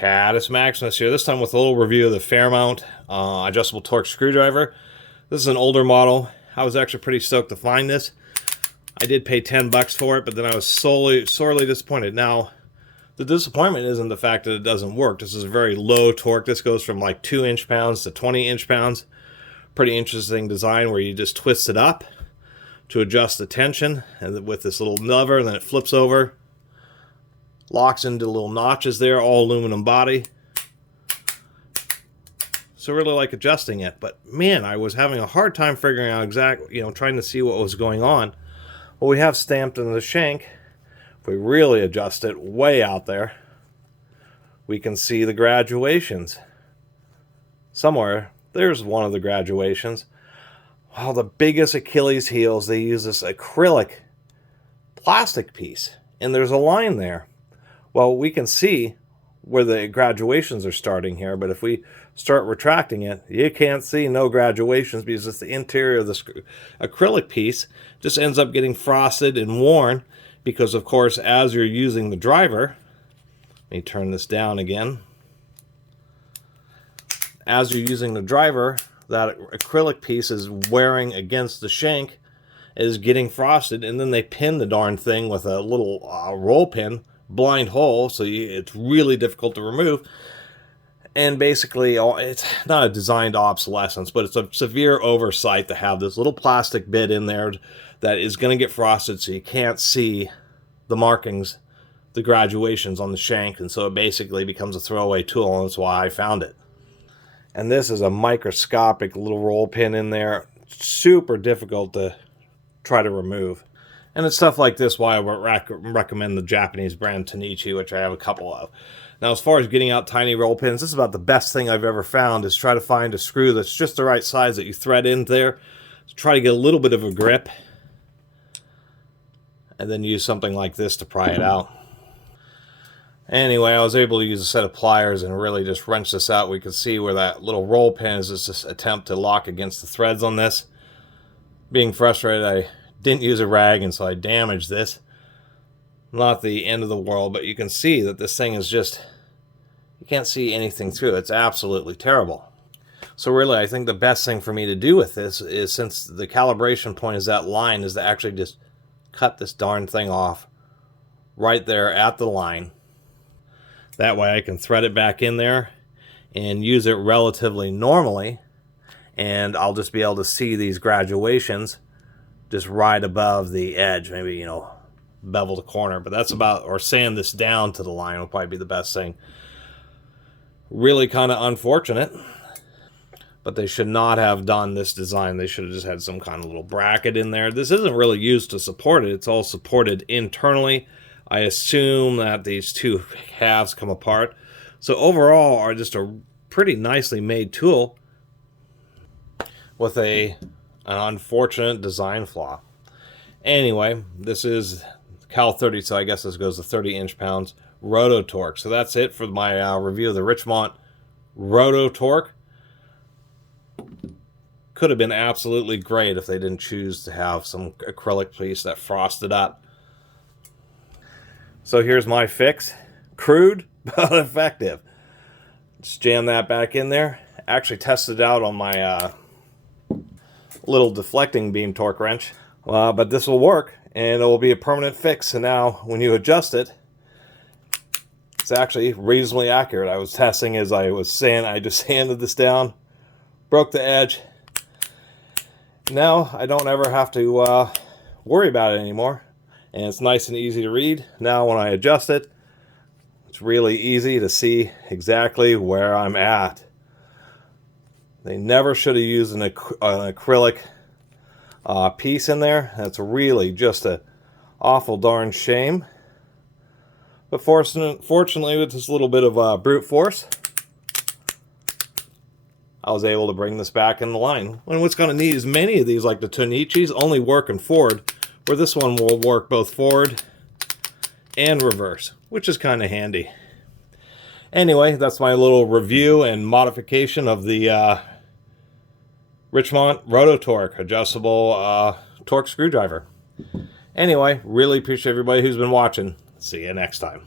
Catus Maximus here, this time with a little review of the Fairmount adjustable torque screwdriver. This is an older model. I was actually pretty stoked to find this. I did pay 10 bucks for it, but then I was sorely disappointed. Now, the disappointment isn't the fact that it doesn't work. This is a very low torque. This goes from like 2 inch-pounds to 20 inch-pounds. Pretty interesting design where you just twist it up to adjust the tension, and with this little lever, and then it flips over. Locks into little notches there, all aluminum body. So really like adjusting it, but man, I was having a hard time figuring out exactly, trying to see what was going on. Well, we have stamped in the shank. If we really adjust it way out there, we can see the graduations. Somewhere, there's one of the graduations. Wow, the biggest Achilles heels, they use this acrylic plastic piece, and there's a line there. Well, we can see where the graduations are starting here, but if we start retracting it, you can't see no graduations because it's the interior of this acrylic piece just ends up getting frosted and worn because, of course, as you're using the driver, let me turn this down again. As you're using the driver, that acrylic piece is wearing against the shank, is getting frosted, and then they pin the darn thing with a little roll pin, blind hole, so it's really difficult to remove. And basically, it's not a designed obsolescence, but it's a severe oversight to have this little plastic bit in there that is going to get frosted, so you can't see the markings, the graduations on the shank, and so it basically becomes a throwaway tool, and that's why I found it. And this is a microscopic little roll pin in there, super difficult to try to remove. And it's stuff like this why I would recommend the Japanese brand Tanichi, which I have a couple of. Now, as far as getting out tiny roll pins, this is about the best thing I've ever found, is try to find a screw that's just the right size that you thread in there. So try to get a little bit of a grip, and then use something like this to pry it out. Anyway, I was able to use a set of pliers and really just wrench this out. We could see where that little roll pin is just this attempt to lock against the threads on this. Being frustrated, I didn't use a rag, and so I damaged this. Not the end of the world, but you can see that this thing is just, you can't see anything through. It's absolutely terrible. So really, I think the best thing for me to do with this is, since the calibration point is that line, is to actually just cut this darn thing off right there at the line. That way I can thread it back in there and use it relatively normally, and I'll just be able to see these graduations just right above the edge, maybe, bevel the corner, but that's about, or sand this down to the line will probably be the best thing. Really kind of unfortunate, but they should not have done this design. They should have just had some kind of little bracket in there. This isn't really used to support it. It's all supported internally. I assume that these two halves come apart. So overall are just a pretty nicely made tool with an unfortunate design flaw. Anyway, this is Cal 30, so I guess this goes to 30 inch-pounds Roto-Torq. So that's it for my review of the Richmont Roto-Torq. Could have been absolutely great if they didn't choose to have some acrylic piece that frosted up. So here's my fix. Crude, but effective. Just jam that back in there. Actually tested it out on my little deflecting beam torque wrench. But this will work, and it will be a permanent fix. And now when you adjust it, it's actually reasonably accurate. I was testing as I was saying, I just sanded this down, broke the edge. Now I don't ever have to worry about it anymore. And it's nice and easy to read. Now when I adjust it, it's really easy to see exactly where I'm at. They never should have used an acrylic piece in there. That's really just an awful darn shame. But fortunately, with this little bit of brute force, I was able to bring this back in the line. And what's kind of neat is many of these, like the Tanichis, only work in forward, where this one will work both forward and reverse, which is kind of handy. Anyway, that's my little review and modification of the Richmont Roto-Torq adjustable torque screwdriver. Anyway, really appreciate everybody who's been watching. See you next time.